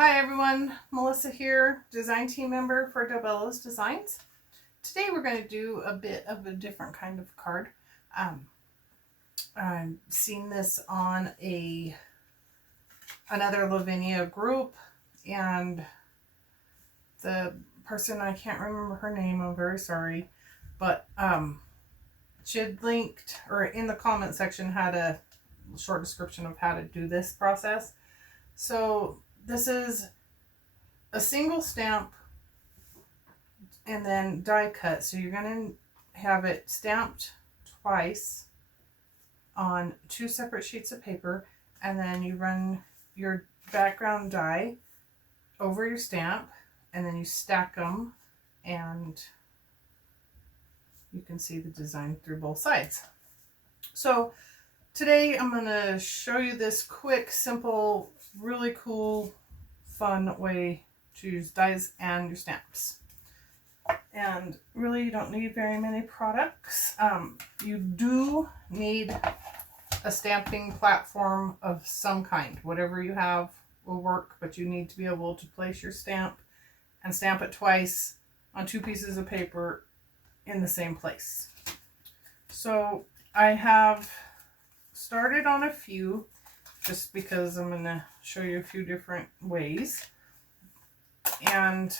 Hi everyone, Melissa here, design team member for Bello's Designs. Today we're going to do a bit of a different kind of card. I've seen this on another Lavinia group, and the person, I can't remember her name, I'm very sorry, but she had linked, or in the comment section had a short description of how to do this process. So this is a single stamp and then die cut. So you're going to have it stamped twice on two separate sheets of paper, and then you run your background die over your stamp, and then you stack them, and you can see the design through both sides. So today I'm going to show you this quick, simple, really cool, fun way to use dies and your stamps. And really you don't need very many products. You do need a stamping platform of some kind. Whatever you have will work, but you need to be able to place your stamp and stamp it twice on two pieces of paper in the same place. So I have started on a few just because I'm going to show you a few different ways, and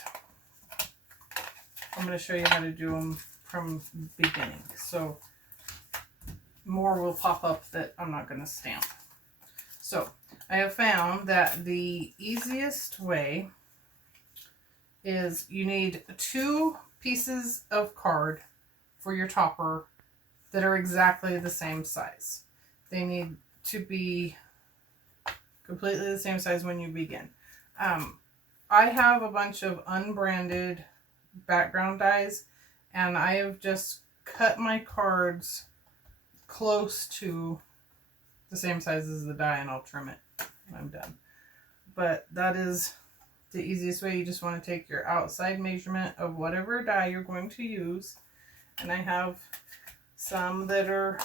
I'm going to show you how to do them from the beginning. So more will pop up that I'm not going to stamp. So I have found that the easiest way is you need two pieces of card for your topper that are exactly the same size. They need to be completely the same size when you begin. I have a bunch of unbranded background dies, and I have just cut my cards close to the same size as the die, and I'll trim it when I'm done. But that is the easiest way. You just want to take your outside measurement of whatever die you're going to use, and I have some that are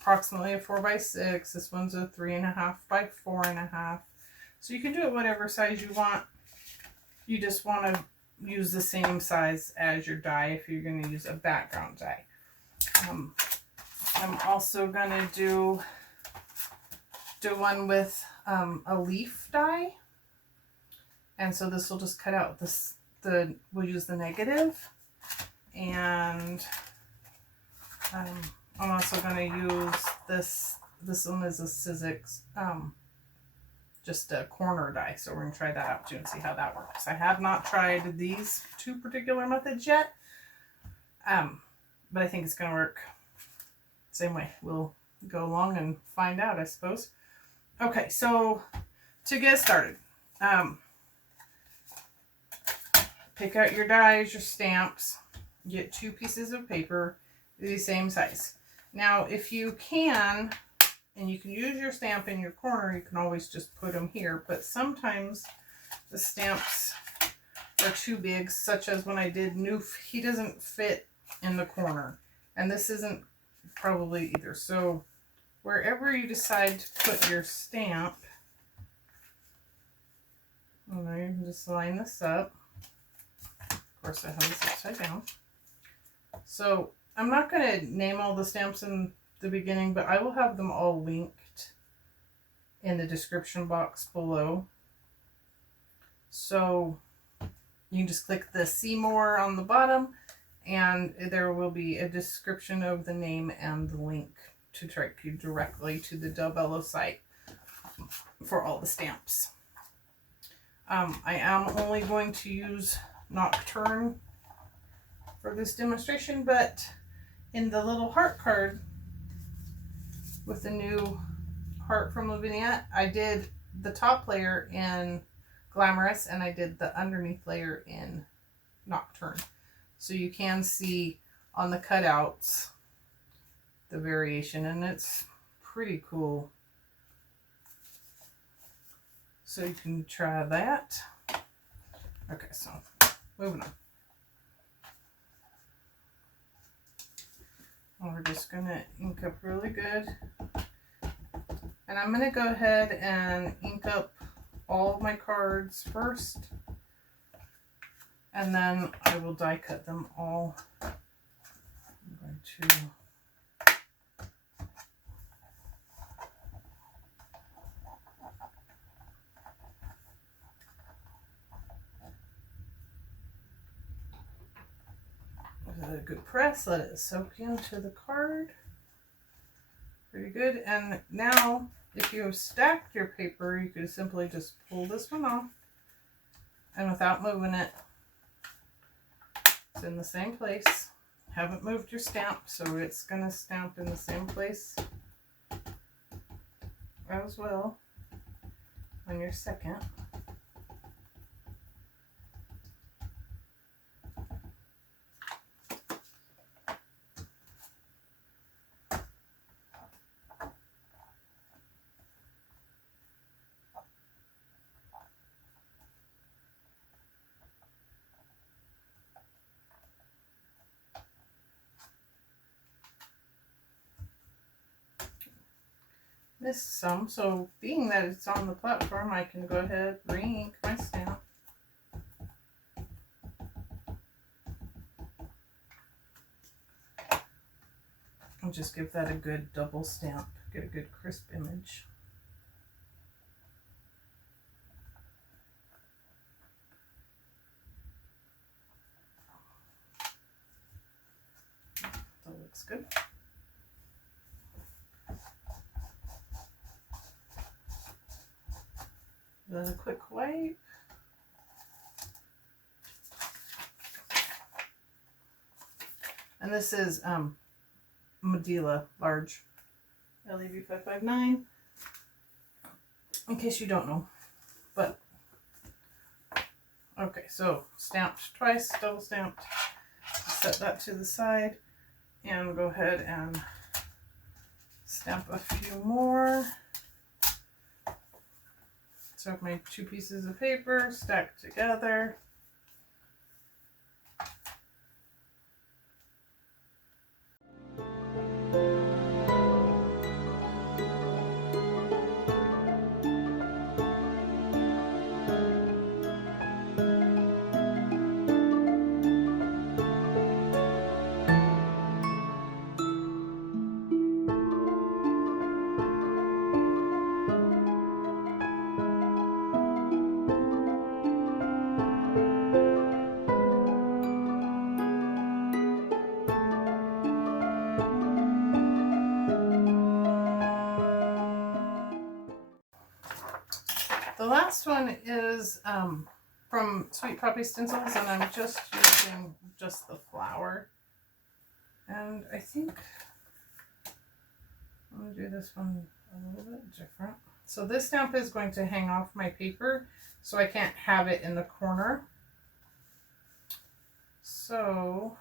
approximately a 4x6. This one's a 3.5 by 4.5. So you can do it whatever size you want. You just want to use the same size as your die if you're going to use a background die. I'm also going to do one with a leaf die. And so this will just cut out this. We'll use the negative, and I'm also going to use this. This one is a Sizzix, just a corner die. So we're going to try that out too and see how that works. I have not tried these two particular methods yet, but I think it's going to work same way. We'll go along and find out, I suppose. Okay, so to get started, pick out your dies, your stamps, get two pieces of paper the same size. Now, if you can, and you can use your stamp in your corner, you can always just put them here, but sometimes the stamps are too big, such as when I did Noof, he doesn't fit in the corner, and this isn't probably either. So wherever you decide to put your stamp, you can just line this up. Of course, I have this upside down. So I'm not going to name all the stamps in the beginning, but I will have them all linked in the description box below. So you can just click the see more on the bottom, and there will be a description of the name and the link to take you directly to the Bello site for all the stamps. I am only going to use Nocturne for this demonstration, but in the little heart card with the new heart from Lavinia, I did the top layer in Glamorous and I did the underneath layer in Nocturne. So you can see on the cutouts the variation, and it's pretty cool. So you can try that. Okay, so moving on. We're just going to ink up really good. And I'm going to go ahead and ink up all of my cards first, and then I will die cut them all. I'm going to give it a good press, let it soak into the card. Pretty good. And now, if you have stacked your paper, you could simply just pull this one off, and without moving it, it's in the same place. Haven't moved your stamp, so it's going to stamp in the same place as well on your second. Missed some, so being that it's on the platform, I can go ahead and re-ink my stamp. And just give that a good double stamp, get a good crisp image. That looks good. Then a quick wipe. And this is Mideela large LEV 559, in case you don't know. But okay, so stamped twice, double stamped. Set that to the side and go ahead and stamp a few more. So I have my two pieces of paper stacked together. The last one is from Sweet Poppy Stencils, and I'm just using just the flower. And I think I'm going to do this one a little bit different. So this stamp is going to hang off my paper, so I can't have it in the corner. So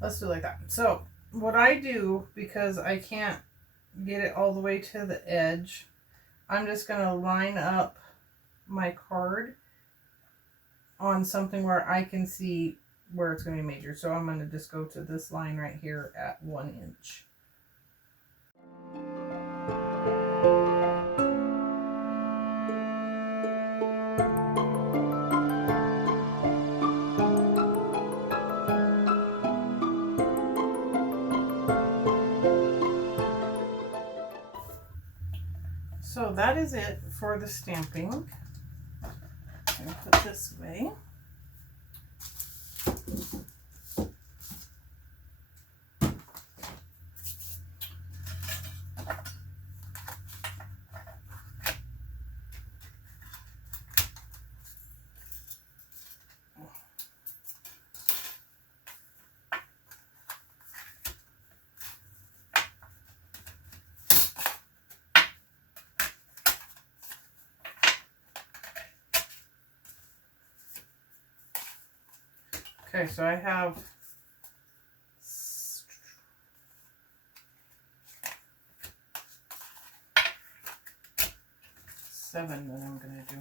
let's do it like that. So what I do, because I can't get it all the way to the edge, I'm just going to line up my card on something where I can see where it's going to be major. So I'm going to just go to this line right here at 1 inch. So that is it for the stamping. I'm going to put this away. Okay, so I have 7 that I'm going to do.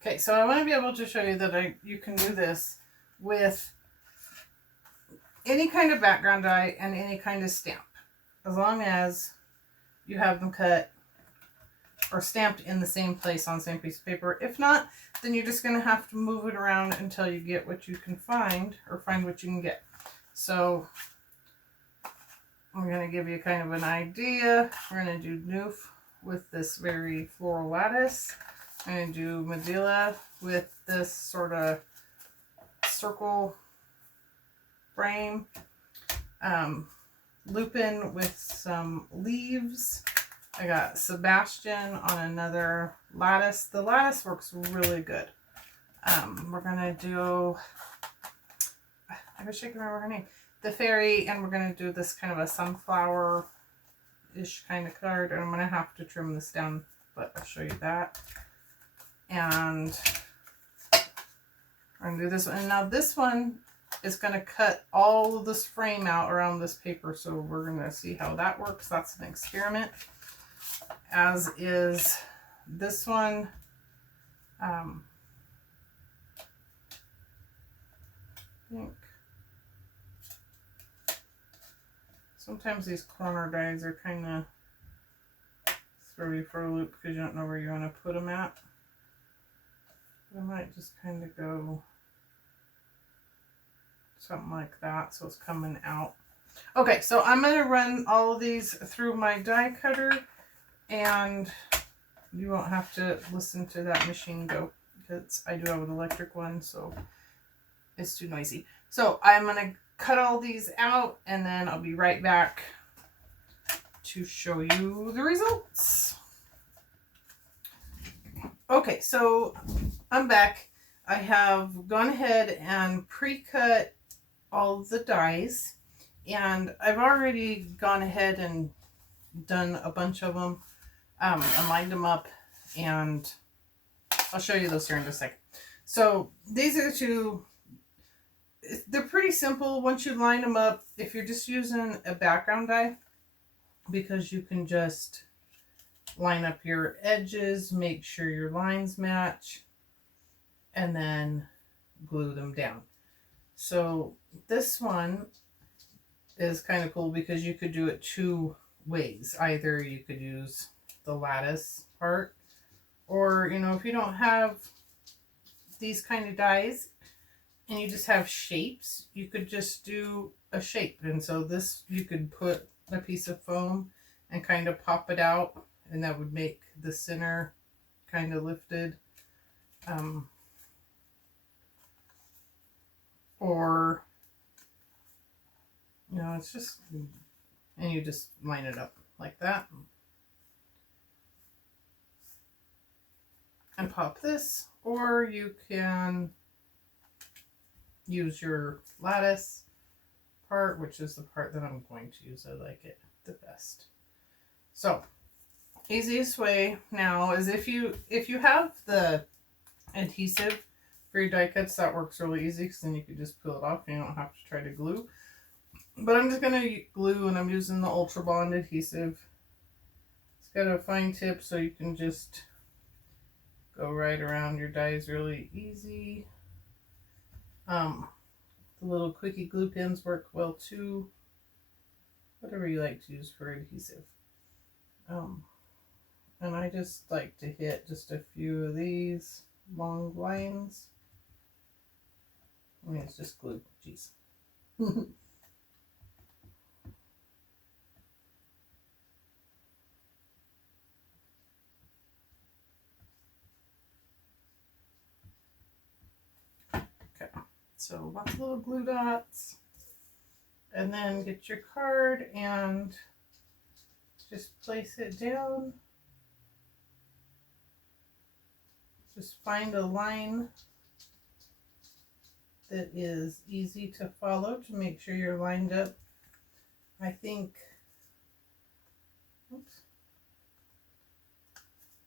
Okay, so I want to be able to show you that you can do this with any kind of background die and any kind of stamp, as long as you have them cut or stamped in the same place on the same piece of paper. If not, then you're just going to have to move it around until you get what you can find, or find what you can get. So I'm going to give you kind of an idea. We're going to do Noof with this very floral lattice. I'm going to do Mideela with this sort of circle frame. Lupin with some leaves. I got Sebastian on another lattice. The lattice works really good. We're going to do, I wish I could remember her name, the fairy, and we're going to do this kind of a sunflower-ish kind of card. And I'm going to have to trim this down, but I'll show you that. And I'm going to do this one. And now this one is going to cut all of this frame out around this paper. So we're going to see how that works. That's an experiment. As is this one. I think sometimes these corner dies are kind of throw you for a loop because you don't know where you want to put them at. I might just kind of go something like that so it's coming out. Okay, so I'm going to run all of these through my die cutter, and you won't have to listen to that machine go because I do have an electric one, so it's too noisy. So I'm going to cut all these out, and then I'll be right back to show you the results. Okay, so I'm back. I have gone ahead and pre-cut all the dies, and I've already gone ahead and done a bunch of them and lined them up, and I'll show you those here in just a second. So these are the two. They're pretty simple once you line them up. If you're just using a background die, because you can just line up your edges, make sure your lines match, and then glue them down. So this one is kind of cool because you could do it two ways. Either you could use the lattice part, or, you know, if you don't have these kind of dies and you just have shapes, you could just do a shape. And so this, you could put a piece of foam and kind of pop it out, and that would make the center kind of lifted. Or, you know, it's just, and you just line it up like that. And pop this, or you can use your lattice part, which is the part that I'm going to use. I like it the best. So, easiest way now is if you have the adhesive for your die cuts, that works really easy because then you can just peel it off and you don't have to try to glue. But I'm just going to glue, and I'm using the Ultra Bond Adhesive. It's got a fine tip so you can just go right around your dies really easy. The little quickie glue pins work well too. Whatever you like to use for adhesive. And I just like to hit just a few of these long lines. I mean, it's just glue. Jeez. Okay, so lots of little glue dots. And then get your card and just place it down. Just find a line that is easy to follow to make sure you're lined up. I think, oops,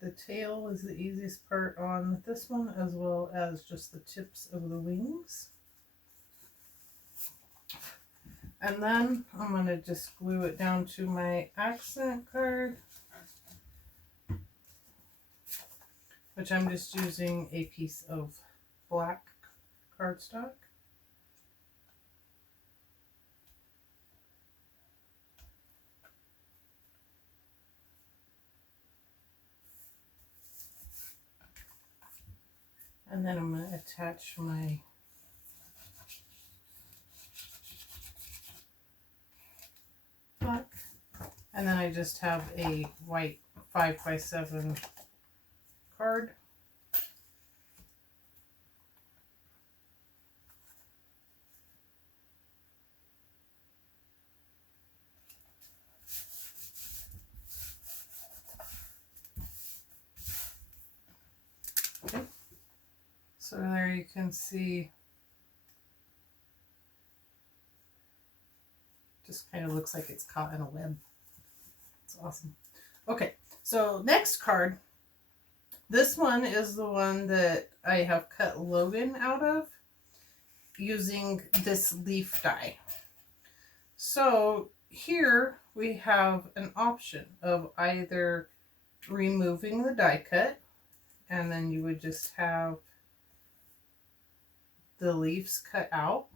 the tail is the easiest part on this one, as well as just the tips of the wings. And then I'm going to just glue it down to my accent card. which I'm just using a piece of black cardstock. And then I'm going to attach my black. And then I just have a white 5x7 card. Okay. So there you can see, just kind of looks like it's caught in a web. It's awesome. Okay, so next card. This one is the one that I have cut Logan out of using this leaf die. So here we have an option of either removing the die cut, and then you would just have the leaves cut out,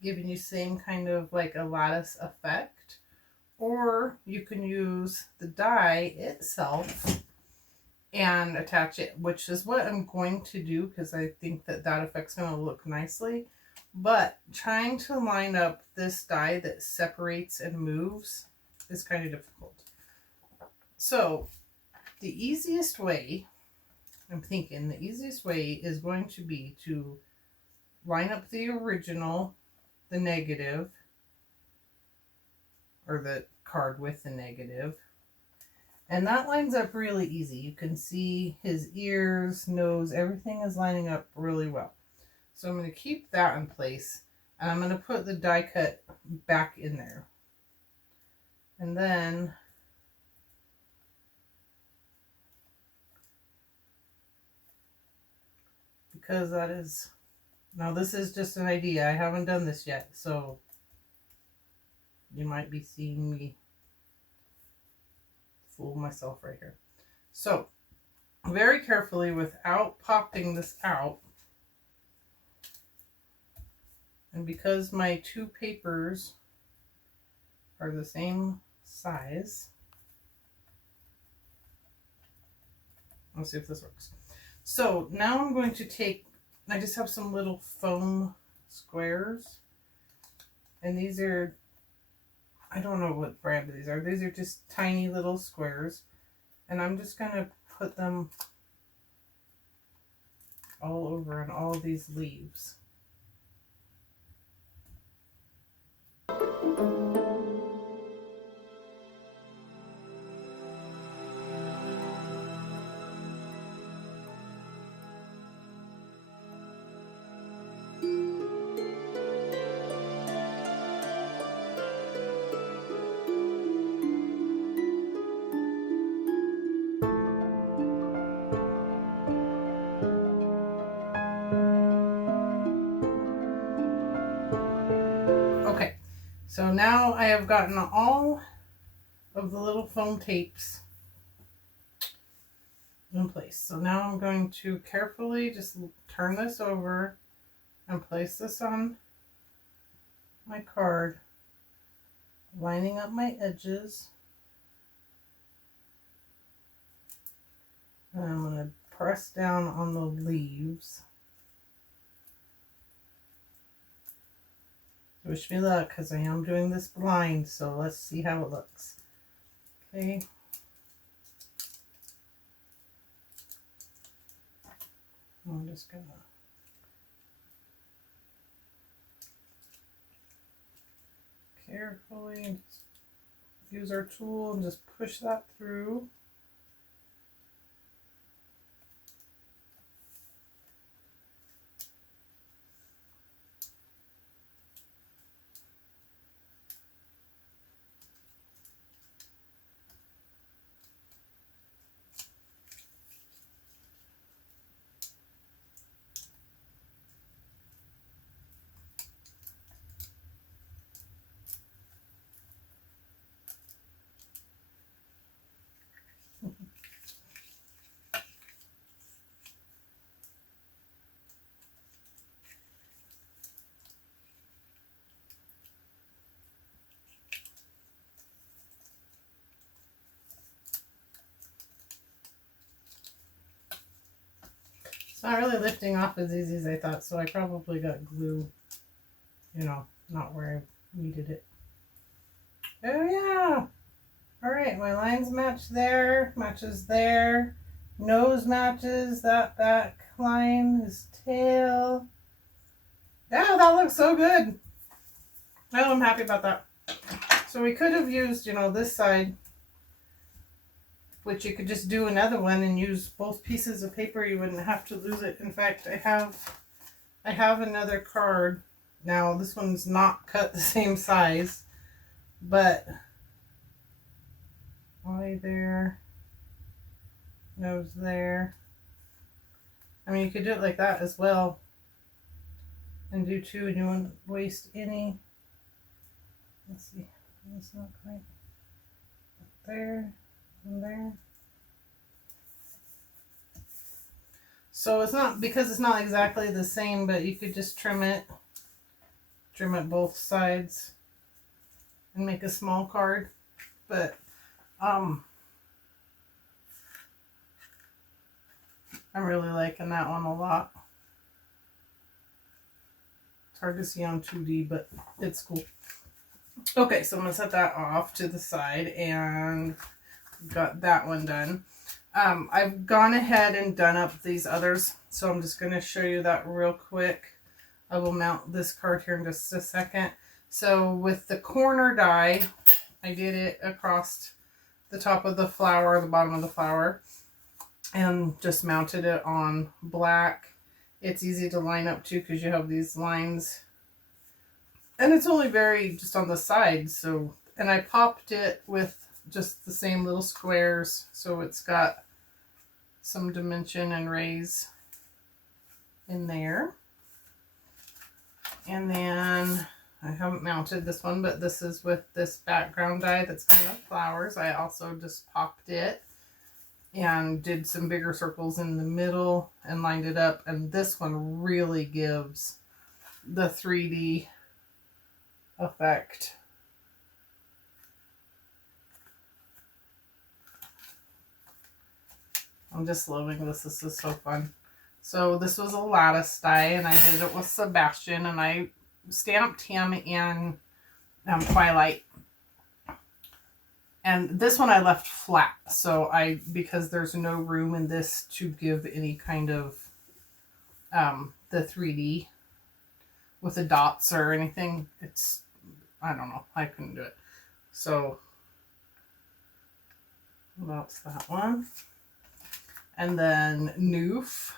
giving you same kind of like a lattice effect, or you can use the die itself and attach it, which is what I'm going to do because I think that that effect's going to look nicely. But trying to line up this die that separates and moves is kind of difficult. So the easiest way, I'm thinking the easiest way is going to be to line up the original, the negative, or the card with the negative. And that lines up really easy. You can see his ears, nose, everything is lining up really well. So I'm going to keep that in place, and I'm going to put the die cut back in there. And then because that is, now this is just an idea. I haven't done this yet, so you might be seeing me fool myself right here. So very carefully, without popping this out, and because my two papers are the same size, let's see if this works. So now I'm going to take, I just have some little foam squares, and these are, I don't know what brand these are. These are just tiny little squares, and I'm just going to put them all over on all of these leaves. Okay, so now I have gotten all of the little foam tapes in place. So now I'm going to carefully just turn this over and place this on my card, lining up my edges. And I'm going to press down on the leaves. Wish me luck, because I am doing this blind, so let's see how it looks. Okay. I'm just gonna carefully use our tool and just push that through. It's not really lifting off as easy as I thought, so I probably got glue, you know, not where I needed it. Oh yeah! Alright, my lines match there, matches there. Nose matches that back line, his tail. Yeah, that looks so good. Well, I'm happy about that. So we could have used, you know, this side, which you could just do another one and use both pieces of paper. You wouldn't have to lose it. In fact, I have another card. Now, this one's not cut the same size, but eye there, nose there. I mean, you could do it like that as well and do two, and you wouldn't waste any. Let's see, it's not quite there and there. So it's not, because it's not exactly the same, but you could just trim it both sides and make a small card. But I'm really liking that one a lot. It's hard to see on 2D, but it's cool. Okay, so I'm going to set that off to the side and got that one done. I've gone ahead and done up these others, so I'm just going to show you that real quick. I will mount this card here in just a second. So with the corner die, I did it across the top of the flower, the bottom of the flower, and just mounted it on black. It's easy to line up too because you have these lines. And it's only very just on the side, so, and I popped it with just the same little squares, so it's got some dimension and raise in there. And then I haven't mounted this one, but this is with this background die that's kind of flowers. I also just popped it and did some bigger circles in the middle and lined it up. And this one really gives the 3D effect. I'm just loving this. This is so fun. So this was a lattice die, and I did it with Sebastian, and I stamped him in Twilight. And this one I left flat, so because there's no room in this to give any kind of the 3D with the dots or anything. It's, I don't know, I couldn't do it. So that's that one. And then Noof,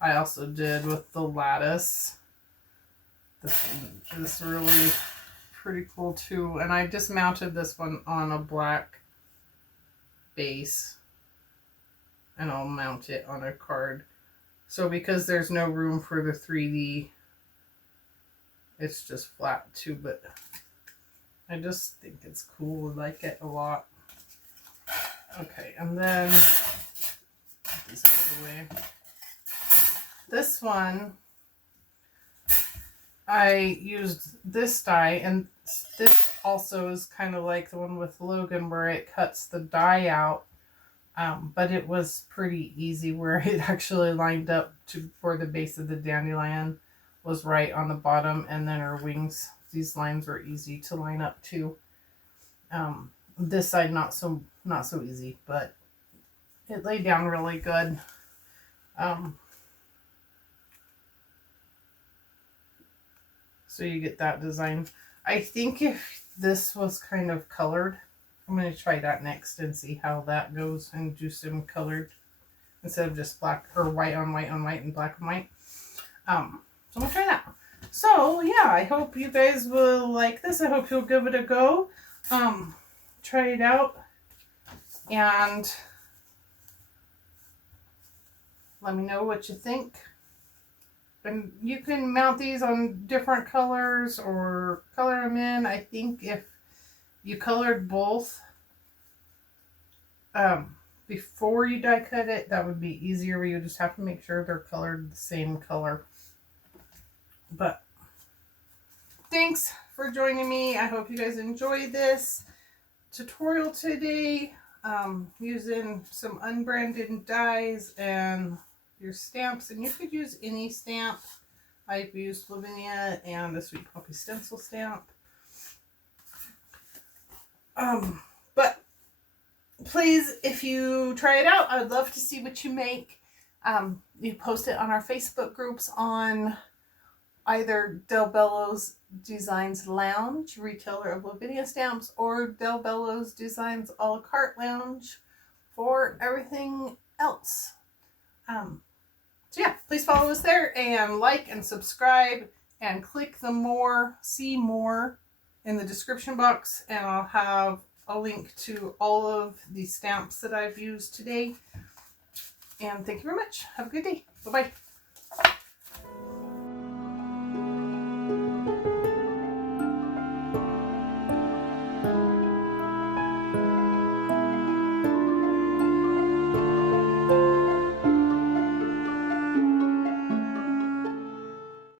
I also did with the lattice. This one is really pretty cool too. And I just mounted this one on a black base. And I'll mount it on a card. So because there's no room for the 3D, it's just flat too. But I just think it's cool. I like it a lot. Okay, and then this out of the way. This one, I used this die, and this also is kind of like the one with Logan where it cuts the die out, but it was pretty easy where it actually lined up for the base of the dandelion was right on the bottom, and then her wings, these lines were easy to line up too. This side not so easy, but it laid down really good. So you get that design. I think if this was kind of colored, I'm going to try that next and see how that goes and do some colored instead of just black or white on white on white and black and white. So I'm going to try that. So yeah, I hope you guys will like this. I hope you'll give it a go. Try it out and let me know what you think. And you can mount these on different colors or color them in. I think if you colored both before you die cut it, that would be easier. You just have to make sure they're colored the same color. But thanks for joining me. I hope you guys enjoyed this tutorial today, using some unbranded dies and your stamps, and you could use any stamp. I've used Lavinia and the Sweet Poppy stencil stamp. But please, if you try it out, I would love to see what you make. You post it on our Facebook groups on either Del Bello's Designs Lounge, retailer of Lavinia stamps, or Del Bello's Designs a la carte lounge for everything else. So yeah, please follow us there and like and subscribe and click the see more in the description box, and I'll have a link to all of the stamps that I've used today. And thank you very much. Have a good day. Bye-bye.